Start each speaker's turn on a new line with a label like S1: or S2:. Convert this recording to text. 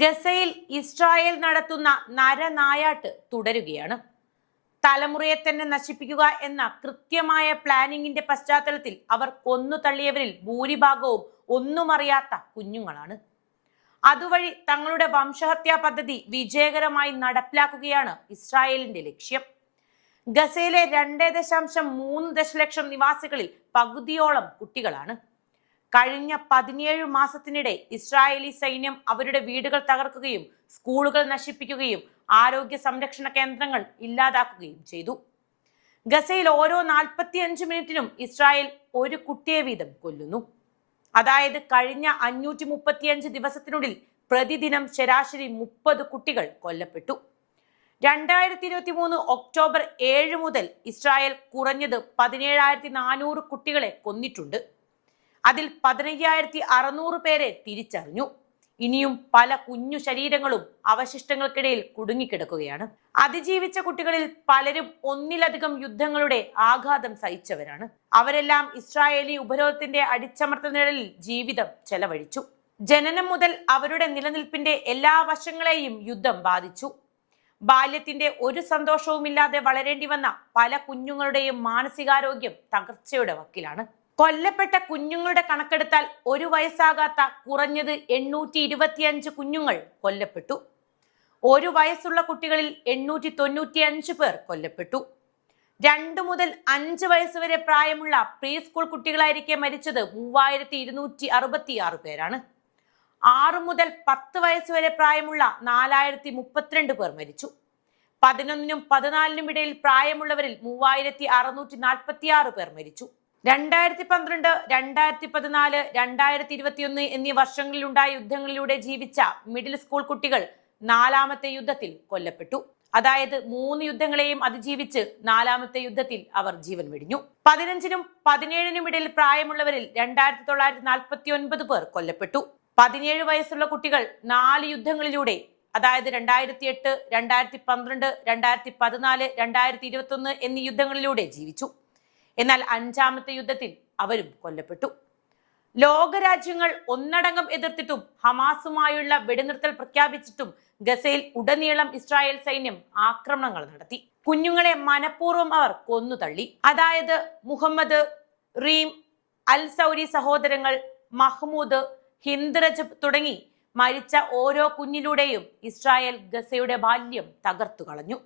S1: ഗസയിൽ ഇസ്രായേൽ നടത്തുന്ന നരനായാട്ട് തുടരുകയാണ്. തലമുറയെ തന്നെ നശിപ്പിക്കുക എന്ന കൃത്യമായ പ്ലാനിങ്ങിന്റെ പശ്ചാത്തലത്തിൽ അവർ കൊന്നു തള്ളിയവരിൽ ഭൂരിഭാഗവും ഒന്നും അറിയാത്ത കുഞ്ഞുങ്ങളാണ്. അതുവഴി തങ്ങളുടെ വംശഹത്യാ പദ്ധതി വിജയകരമായി നടപ്പിലാക്കുകയാണ് ഇസ്രായേലിന്റെ ലക്ഷ്യം. ഗസയിലെ രണ്ട് ദശാംശം മൂന്ന് ദശലക്ഷം നിവാസികളിൽ പകുതിയോളം കുട്ടികളാണ്. കഴിഞ്ഞ പതിനേഴ് മാസത്തിനിടെ ഇസ്രായേലി സൈന്യം അവരുടെ വീടുകൾ തകർക്കുകയും സ്കൂളുകൾ നശിപ്പിക്കുകയും ആരോഗ്യ സംരക്ഷണ കേന്ദ്രങ്ങൾ ഇല്ലാതാക്കുകയും ചെയ്തു. ഗസയിൽ ഓരോ നാൽപ്പത്തിയഞ്ച് മിനിറ്റിനും ഇസ്രായേൽ ഒരു കുട്ടിയെ വീതം കൊല്ലുന്നു. അതായത് കഴിഞ്ഞ അഞ്ഞൂറ്റി മുപ്പത്തിയഞ്ച് ദിവസത്തിനുള്ളിൽ പ്രതിദിനം ശരാശരി മുപ്പത് കുട്ടികൾ കൊല്ലപ്പെട്ടു. രണ്ടായിരത്തി ഇരുപത്തി മൂന്ന് ഒക്ടോബർ ഏഴ് മുതൽ ഇസ്രായേൽ കുറഞ്ഞത് പതിനേഴായിരത്തി നാനൂറ് കുട്ടികളെ കൊന്നിട്ടുണ്ട്. അതിൽ പതിനയ്യായിരത്തി അറുന്നൂറ് പേരെ തിരിച്ചറിഞ്ഞു. ഇനിയും പല കുഞ്ഞു ശരീരങ്ങളും അവശിഷ്ടങ്ങൾക്കിടയിൽ കുടുങ്ങിക്കിടക്കുകയാണ്. അതിജീവിച്ച കുട്ടികളിൽ പലരും ഒന്നിലധികം യുദ്ധങ്ങളുടെ ആഘാതം സഹിച്ചവരാണ്. അവരെല്ലാം ഇസ്രായേലി ഉപരോധത്തിന്റെ അടിച്ചമർത്തൽ നിഴലിൽ ജീവിതം ചെലവഴിച്ചു. ജനനം മുതൽ അവരുടെ നിലനിൽപ്പിന്റെ എല്ലാ വശങ്ങളെയും യുദ്ധം ബാധിച്ചു. ബാല്യത്തിന്റെ ഒരു സന്തോഷവുമില്ലാതെ വളരേണ്ടി വന്ന പല കുഞ്ഞുങ്ങളുടെയും മാനസികാരോഗ്യം തകർച്ചയുടെ വക്കിലാണ്. കൊല്ലപ്പെട്ട കുഞ്ഞുങ്ങളുടെ കണക്കെടുത്താൽ ഒരു വയസ്സാകാത്ത കുറഞ്ഞത് എണ്ണൂറ്റി ഇരുപത്തിയഞ്ച് കുഞ്ഞുങ്ങൾ കൊല്ലപ്പെട്ടു. ഒരു വയസ്സുള്ള കുട്ടികളിൽ എണ്ണൂറ്റി തൊണ്ണൂറ്റി അഞ്ച് പേർ കൊല്ലപ്പെട്ടു. രണ്ടു മുതൽ അഞ്ച് വയസ്സ് വരെ പ്രായമുള്ള പ്രീ സ്കൂൾ കുട്ടികളായിരിക്കെ മരിച്ചത് മൂവായിരത്തി ഇരുന്നൂറ്റി അറുപത്തി ആറ് പേരാണ്. ആറ് മുതൽ പത്ത് വയസ്സ് വരെ പ്രായമുള്ള നാലായിരത്തി മുപ്പത്തിരണ്ട് പേർ മരിച്ചു. പതിനൊന്നിനും പതിനാലിനും ഇടയിൽ പ്രായമുള്ളവരിൽ മൂവായിരത്തി അറുന്നൂറ്റി നാൽപ്പത്തി ആറ് പേർ മരിച്ചു. രണ്ടായിരത്തി പന്ത്രണ്ട് രണ്ടായിരത്തി പതിനാല് രണ്ടായിരത്തി ഇരുപത്തിയൊന്ന് എന്നീ വർഷങ്ങളിലുണ്ടായ യുദ്ധങ്ങളിലൂടെ ജീവിച്ച മിഡിൽ സ്കൂൾ കുട്ടികൾ നാലാമത്തെ യുദ്ധത്തിൽ കൊല്ലപ്പെട്ടു. അതായത് മൂന്ന് യുദ്ധങ്ങളെയും അതിജീവിച്ച് നാലാമത്തെ യുദ്ധത്തിൽ അവർ ജീവൻ വെടിഞ്ഞു. പതിനഞ്ചിനും പതിനേഴിനും ഇടയിൽ പ്രായമുള്ളവരിൽ രണ്ടായിരത്തി തൊള്ളായിരത്തി നാൽപ്പത്തി ഒൻപത് പേർ കൊല്ലപ്പെട്ടു. പതിനേഴ് വയസ്സുള്ള കുട്ടികൾ നാല് യുദ്ധങ്ങളിലൂടെ അതായത് രണ്ടായിരത്തി എട്ട് രണ്ടായിരത്തി പന്ത്രണ്ട് രണ്ടായിരത്തി പതിനാല് രണ്ടായിരത്തി ഇരുപത്തി ഒന്ന് എന്നീ യുദ്ധങ്ങളിലൂടെ ജീവിച്ചു. എന്നാൽ അഞ്ചാമത്തെ യുദ്ധത്തിൽ അവരും കൊല്ലപ്പെട്ടു. ലോകരാജ്യങ്ങൾ ഒന്നടങ്കം എതിർത്തിട്ടും ഹമാസുമായുള്ള വെടിനിർത്തൽ പ്രഖ്യാപിച്ചിട്ടും ഗസയിൽ ഉടനീളം ഇസ്രായേൽ സൈന്യം ആക്രമണങ്ങൾ നടത്തി. കുഞ്ഞുങ്ങളെ മനഃപൂർവം അവർ കൊന്നു തള്ളി അതായത് മുഹമ്മദ് റീം അൽ സൗരി സഹോദരങ്ങൾ മഹ്മൂദ് ഹിന്ദ്രജ് തുടങ്ങി മരിച്ച ഓരോ കുഞ്ഞിലൂടെയും ഇസ്രായേൽ ഗസയുടെ ബാല്യം തകർത്തു കളഞ്ഞു